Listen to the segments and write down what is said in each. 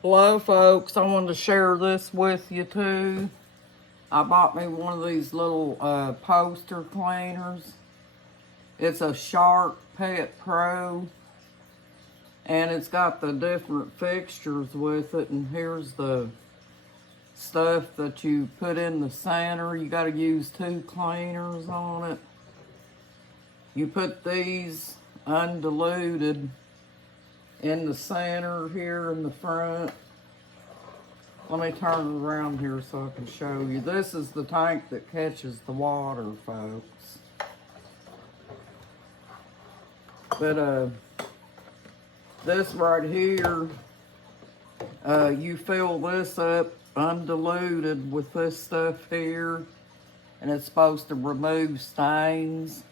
Hello folks, I wanted to share this with you too. I bought me one of these little poster cleaners. It's a Shark Pet Pro, and it's got the different fixtures with it, and here's the stuff that you put in the center. You got to use 2 cleaners on it. You put these undiluted in the center here in the front. Let me turn it around here so I can show you. This is the tank that catches the water, folks. But this right here, you fill this up undiluted with this stuff here, and it's supposed to remove stains.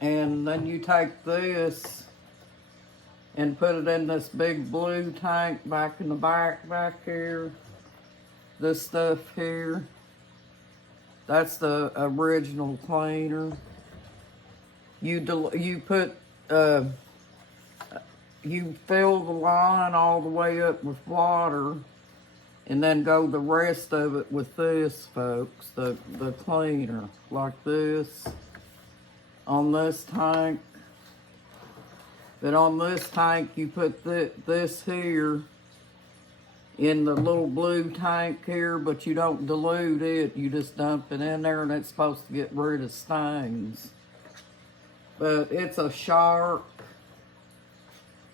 And then you take this and put it in this big blue tank back in the back here. This stuff here, that's the original cleaner. You fill the line all the way up with water, and then go the rest of it with this, folks, the cleaner, like this, on this tank. But on this tank, you put this here in the little blue tank here, but you don't dilute it. You just dump it in there, and it's supposed to get rid of stains. But it's a Shark,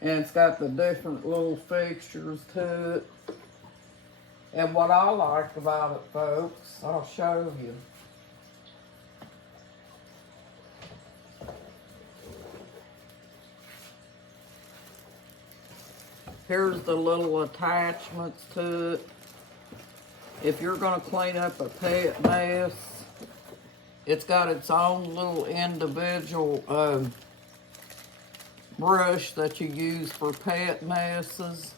and it's got the different little fixtures to it. And what I like about it, folks, I'll show you. Here's the little attachments to it. If you're gonna clean up a pet mess, it's got its own little individual brush that you use for pet messes.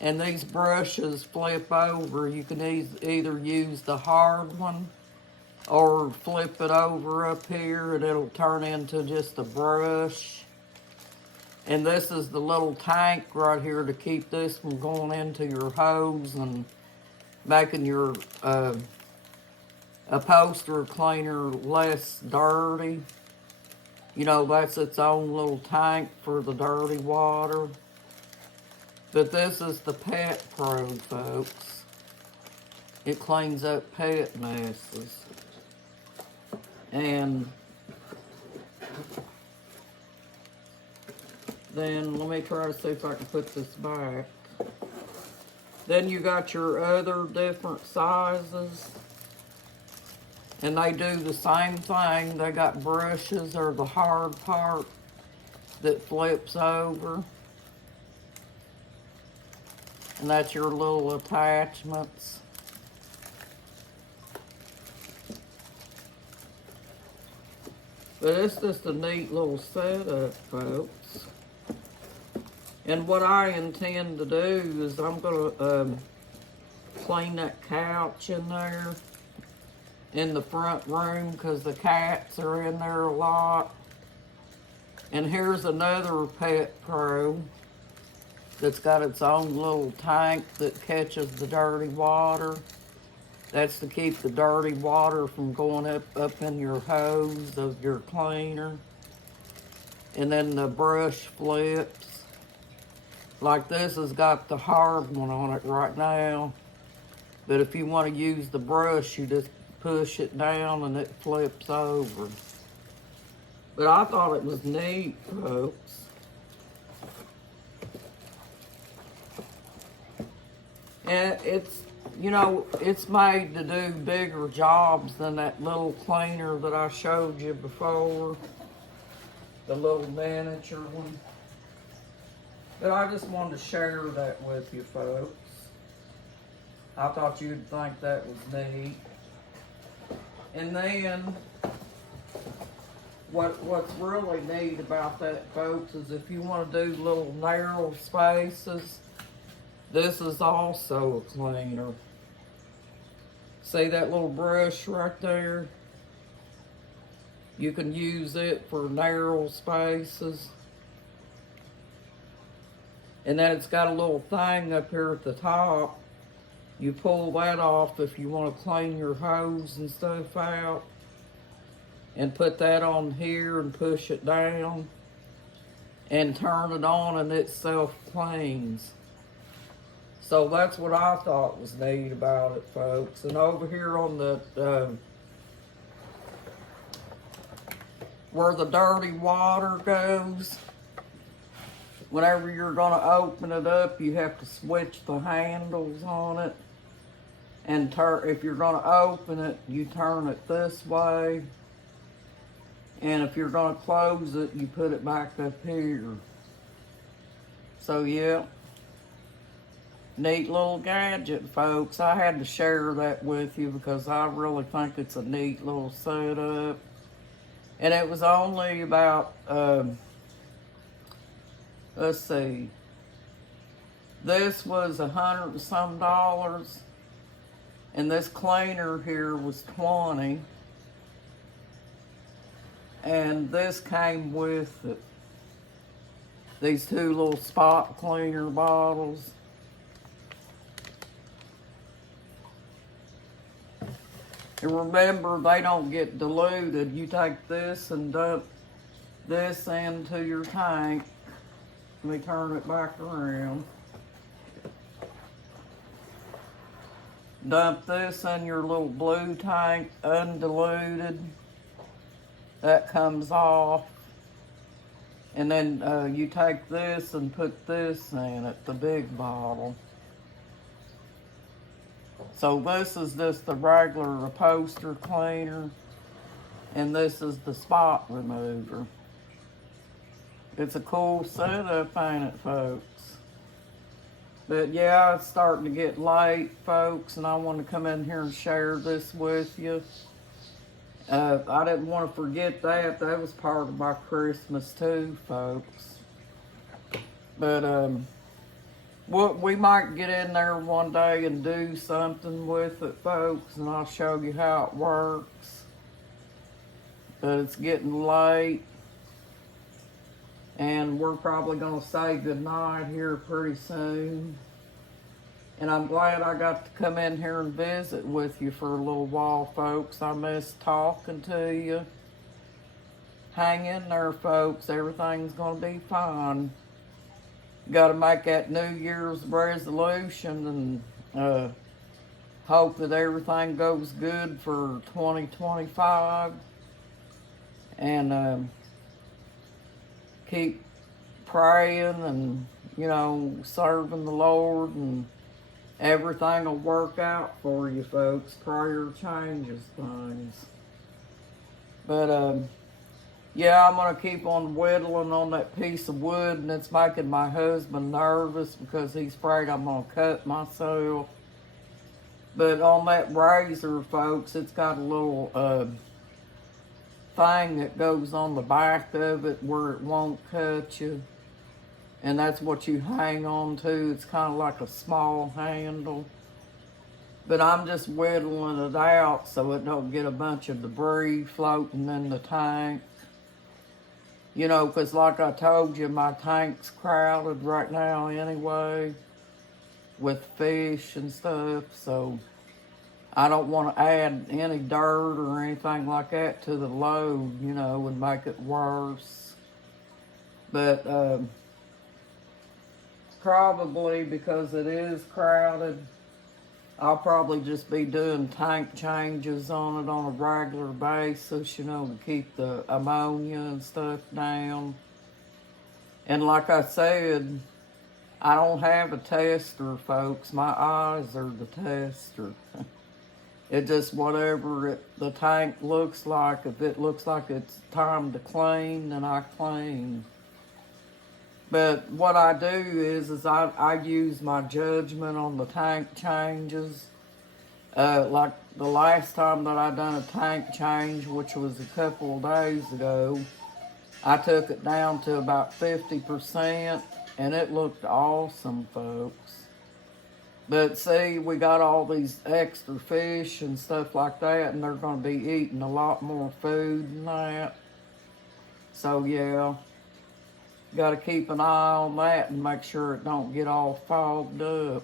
And these brushes flip over. You can either use the hard one or flip it over up here and it'll turn into just a brush. And this is the little tank right here to keep this from going into your hose and making your upholster cleaner less dirty. You know, that's its own little tank for the dirty water. But this is the Pet Pro, folks. It cleans up pet messes. And then let me try to see if I can put this back. Then you got your other different sizes. And they do the same thing. They got brushes or the hard part that flips over. And that's your little attachments. But it's just a neat little setup, folks. And what I intend to do is I'm gonna clean that couch in there in the front room because the cats are in there a lot. And here's another Pet Pro that's got its own little tank that catches the dirty water. That's to keep the dirty water from going up in your hose of your cleaner. And then the brush flips. Like this has got the hard one on it right now. But if you want to use the brush, you just push it down and it flips over. But I thought it was neat, folks. And it's, you know, it's made to do bigger jobs than that little cleaner that I showed you before. The little miniature one. But I just wanted to share that with you folks. I thought you'd think that was neat. And then, what's really neat about that, folks, is if you want to do little narrow spaces, this is also a cleaner. See that little brush right there? You can use it for narrow spaces. And then it's got a little thing up here at the top. You pull that off if you want to clean your hose and stuff out. And put that on here and push it down. And turn it on and it self-cleans. So that's what I thought was neat about it, folks. And over here on the, where the dirty water goes, whenever you're gonna open it up, you have to switch the handles on it. And if you're gonna open it, you turn it this way. And if you're gonna close it, you put it back up here. So yeah, neat little gadget, folks. I had to share that with you because I really think it's a neat little setup. And it was only about, let's see, this was $100 and some, and this cleaner here was $20. And this came with it. These two little spot cleaner bottles. And remember, they don't get diluted. You take this and dump this into your tank. Let me turn it back around. Dump this in your little blue tank, undiluted. That comes off. And then you take this and put this in it, the big bottle. So this is just the regular upholster cleaner, and this is the spot remover. It's a cool setup, ain't it, folks? But yeah, it's starting to get late, folks, and I want to come in here and share this with you. I didn't want to forget that. That was part of my Christmas too, folks. But we might get in there one day and do something with it, folks, and I'll show you how it works. But it's getting late, and we're probably going to say goodnight here pretty soon. And I'm glad I got to come in here and visit with you for a little while, folks. I miss talking to you. Hang in there, folks. Everything's going to be fine. Got to make that New Year's resolution and hope that everything goes good for 2025. And keep praying and, you know, serving the Lord, and everything will work out for you, folks. Prayer changes things. But, yeah, I'm going to keep on whittling on that piece of wood, and it's making my husband nervous because he's afraid I'm going to cut myself. But on that razor, folks, it's got a little thing that goes on the back of it where it won't cut you. And that's what you hang on to. It's kind of like a small handle. But I'm just whittling it out so it don't get a bunch of debris floating in the tank. You know, because like I told you, my tank's crowded right now anyway with fish and stuff. So I don't want to add any dirt or anything like that to the load, you know, and make it worse. But probably because it is crowded, I'll probably just be doing tank changes on it on a regular basis, you know, to keep the ammonia and stuff down. And like I said, I don't have a tester, folks. My eyes are the tester. It just whatever the tank looks like. If it looks like it's time to clean, then I clean. But what I do is I use my judgment on the tank changes. Like the last time that I done a tank change, which was a couple of days ago, I took it down to about 50%, and it looked awesome, folks. But see, we got all these extra fish and stuff like that, and they're going to be eating a lot more food than that. So yeah. Got to keep an eye on that and make sure it don't get all fogged up.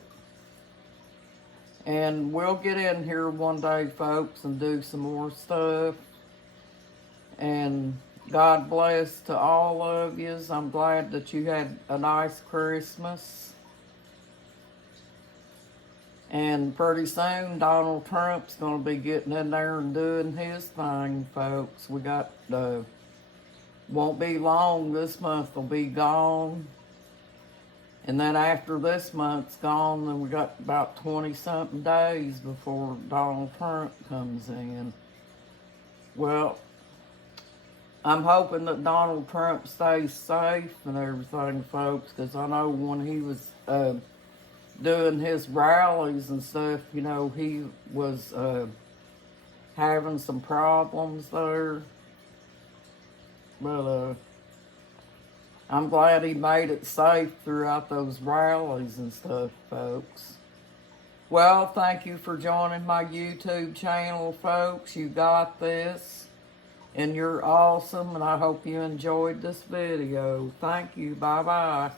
And we'll get in here one day, folks, and do some more stuff. And God bless to all of you. I'm glad that you had a nice Christmas. And pretty soon, Donald Trump's going to be getting in there and doing his thing, folks. We got, won't be long. This month will be gone. And then after this month's gone, then we got about 20-something days before Donald Trump comes in. Well, I'm hoping that Donald Trump stays safe and everything, folks, because I know when he was doing his rallies and stuff, you know, he was having some problems there. But I'm glad he made it safe throughout those rallies and stuff, folks. Well, thank you for joining my YouTube channel, folks. You got this, and you're awesome, and I hope you enjoyed this video. Thank you. Bye-bye.